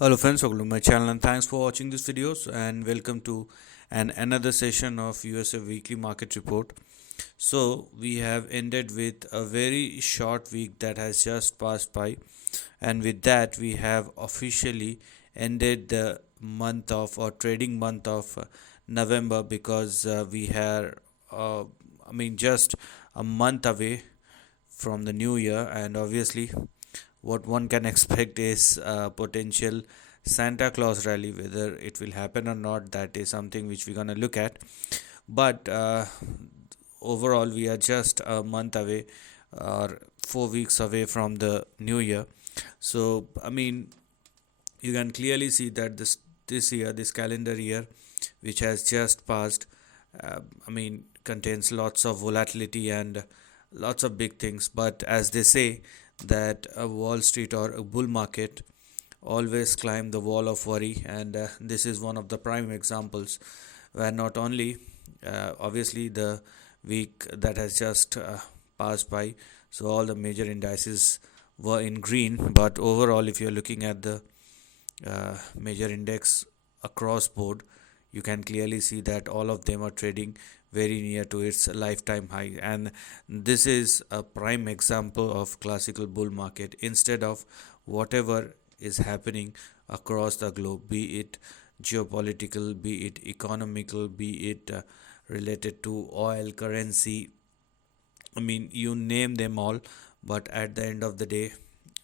Hello friends, welcome to my channel and thanks for watching these videos and welcome to another session of USA Weekly Market Report. So we have ended with a very short week that has just passed by, and with that we have officially ended the month of or trading month of November because we are uh, just a month away from the new year, and obviously what one can expect is a potential Santa Claus rally. Whether it will happen or not, that is something which we're gonna look at. But overall, we are just a month away or 4 weeks away from the new year. So you can clearly see that this year, this calendar year, which has just passed, contains lots of volatility and lots of big things. But as they say, that a Wall Street or a bull market always climb the wall of worry, and this is one of the prime examples where not only obviously the week that has just passed by, so all the major indices were in green, but overall if you're looking at the major index across board, you can clearly see that all of them are trading very near to its lifetime high, and this is a prime example of classical bull market. Instead of whatever is happening across the globe, be it geopolitical, be it economical, be it related to oil, currency, you name them all, but at the end of the day,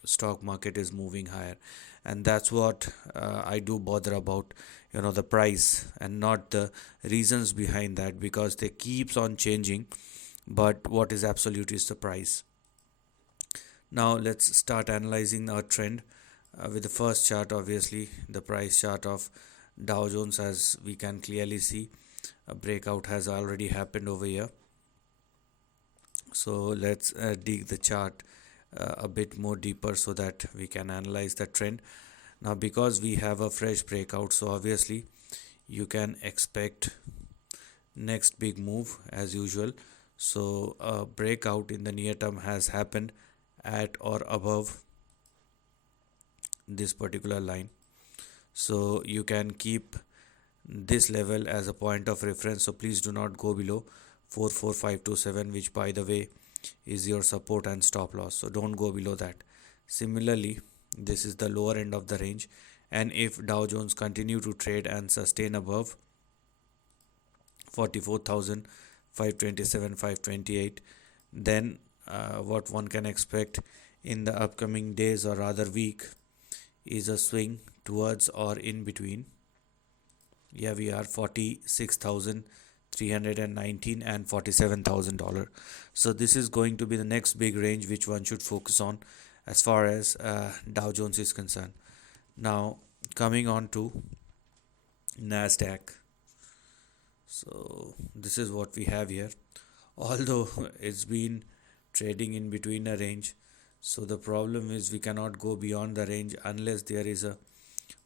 stock market is moving higher, and that's what I do bother about, the price and not the reasons behind that, because they keeps on changing, but what is absolute is the price. Now let's start analyzing our trend with the first chart. Obviously, the price chart of Dow Jones. As we can clearly see, a breakout has already happened over here. So let's dig the chart a bit more deeper so that we can analyze the trend. Now, because we have a fresh breakout, so obviously you can expect next big move as usual. So a breakout in the near term has happened at or above this particular line. So you can keep this level as a point of reference. So please do not go below 44527, which by the way is your support and stop loss. So don't go below that. Similarly, this is the lower end of the range, and if Dow Jones continue to trade and sustain above 44,527, 528, then what one can expect in the upcoming days or rather week is a swing towards or in between. Yeah, we are 46,319 and $47,000. So this is going to be the next big range which one should focus on as far as Dow Jones is concerned. Now coming on to Nasdaq. So this is what we have here. Although it's been trading in between a range, so the problem is we cannot go beyond the range unless there is a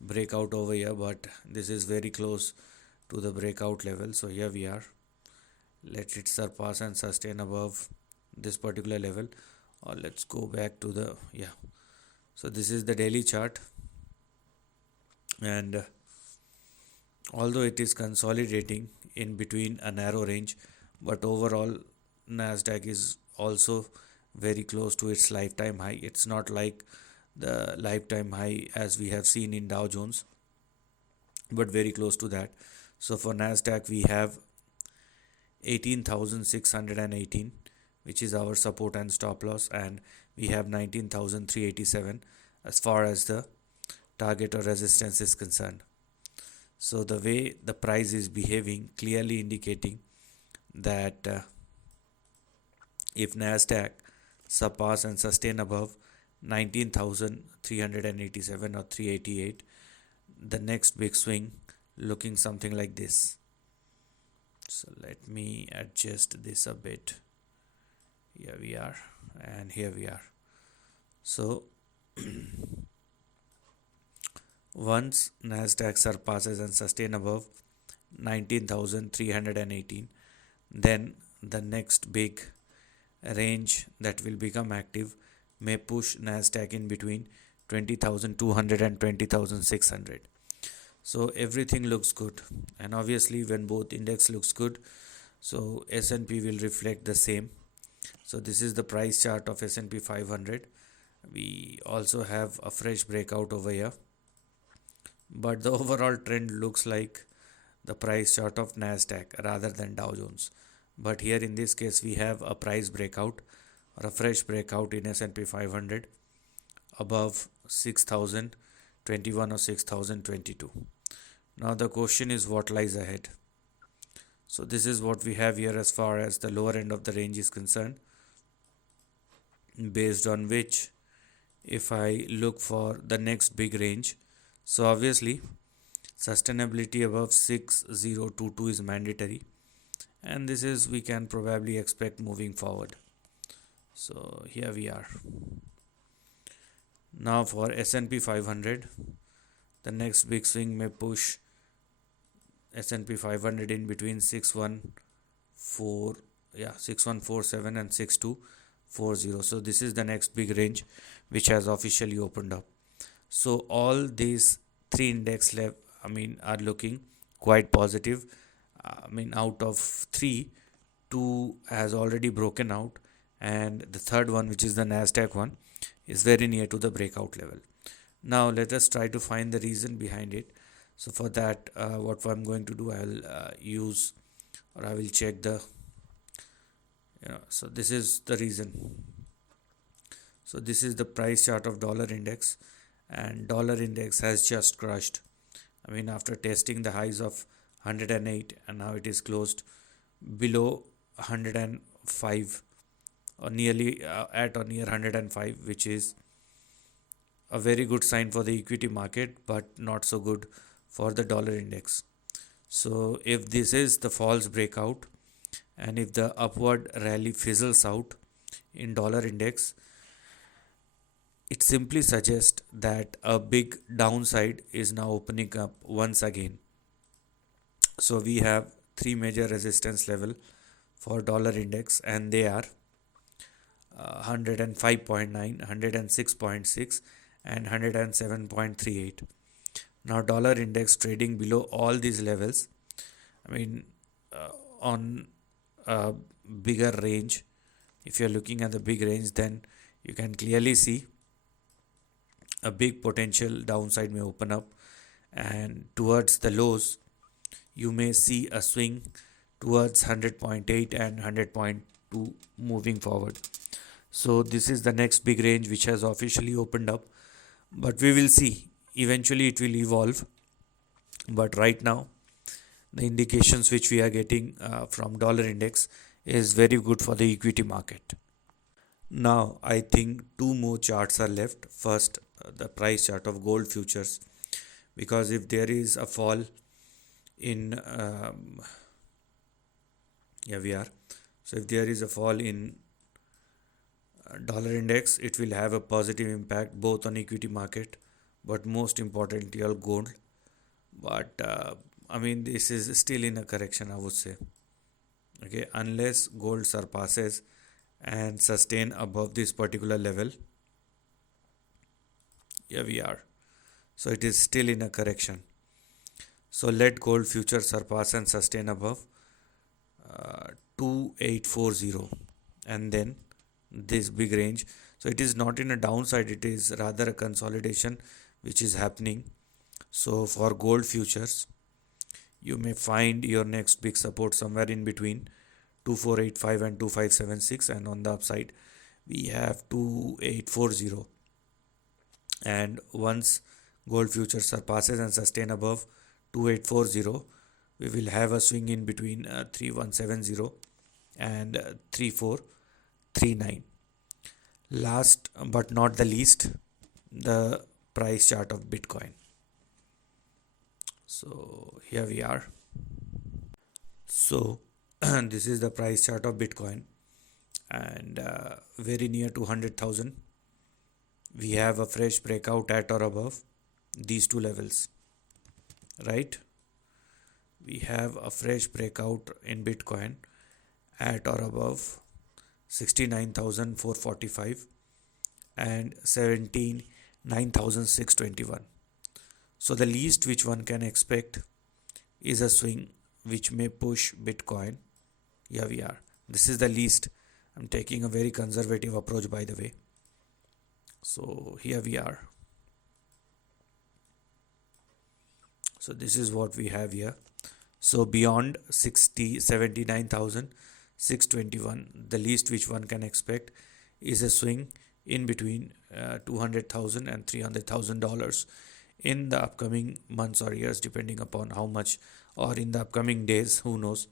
breakout over here, but this is very close to the breakout level. So here we are. Let it surpass and sustain above this particular level, or let's go back to the so this is the daily chart, and although it is consolidating in between a narrow range, but overall Nasdaq is also very close to its lifetime high. It's not like the lifetime high as we have seen in Dow Jones, but very close to that. So for Nasdaq we have 18,618, which is our support and stop loss, and we have 19,387 as far as the target or resistance is concerned. So the way the price is behaving clearly indicating that if Nasdaq surpass and sustain above 19,387 or 388, the next big swing looking something like this. So let me adjust this a bit. Here we are, and here we are. So once Nasdaq surpasses and sustain above 19,318, then the next big range that will become active may push Nasdaq in between 20,200 and 20,600. So everything looks good, and obviously when both index looks good, so S&P will reflect the same. So this is the price chart of S&P 500. We also have a fresh breakout over here, but the overall trend looks like the price chart of Nasdaq rather than Dow Jones. But here in this case we have a price breakout or a fresh breakout in S&P 500 above 6,021 or 6,022. Now the question is what lies ahead. So this is what we have here as far as the lower end of the range is concerned, based on which if I look for the next big range, so obviously sustainability above 6022 is mandatory, and this is we can probably expect moving forward. So here we are. Now for S&P 500, the next big swing may push S&P 500 in between 6147 and 6240. So this is the next big range which has officially opened up. So all these three index are looking quite positive. Out of three, two has already broken out, and the third one, which is the Nasdaq one, is very near to the breakout level. Now let us try to find the reason behind it. So for that, what I'm going to do, I will I will check the, so this is the reason. So this is the price chart of dollar index, and dollar index has just crushed. After testing the highs of 108, and now it is closed below 105, or nearly at or near 105, which is a very good sign for the equity market, but not so good for the dollar index. So if this is the false breakout, and if the upward rally fizzles out in dollar index, it simply suggests that a big downside is now opening up once again. So we have three major resistance level for dollar index, and they are 105.9, 106.6 and 107.38. Now dollar index trading below all these levels, on a bigger range. If you're looking at the big range, then you can clearly see a big potential downside may open up, and towards the lows you may see a swing towards 100.8 and 100.2 moving forward. So this is the next big range which has officially opened up, but we will see. Eventually it will evolve, but right now the indications which we are getting from dollar index is very good for the equity market. Now I think two more charts are left. First, the price chart of gold futures, because if there is a fall in we are. So if there is a fall in dollar index, it will have a positive impact both on equity market, but most importantly on gold. But this is still in a correction, I would say. Okay, unless gold surpasses and sustain above this particular level, here we are. So it is still in a correction. So let gold future surpass and sustain above 2840, and then this big range. So it is not in a downside, it is rather a consolidation which is happening. So for gold futures, you may find your next big support somewhere in between 2485 and 2576, and on the upside we have 2840. And once gold futures surpasses and sustain above 2840, we will have a swing in between 3170 and 3439. Last but not the least, the price chart of Bitcoin. So here we are. So this is the price chart of Bitcoin, and very near to 100,000. We have a fresh breakout at or above these two levels, right? We have a fresh breakout in Bitcoin at or above 69,445 and 17 9,621. So the least which one can expect is a swing which may push Bitcoin. Here we are. This is the least. I'm taking a very conservative approach, by the way. So here we are. So this is what we have here. So beyond 79,621, the least which one can expect is a swing in between $200,000 and $300,000 in the upcoming months or years, depending upon how much, or in the upcoming days, who knows,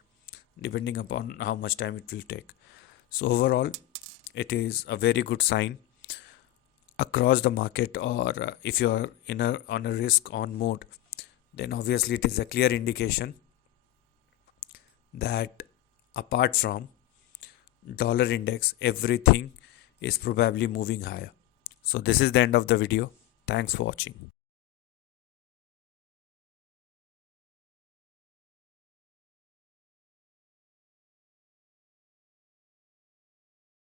depending upon how much time it will take. So overall, it is a very good sign across the market, or if you are on a risk on mode, then obviously it is a clear indication that apart from dollar index, everything is probably moving higher. So this is the end of the video. Thanks for watching.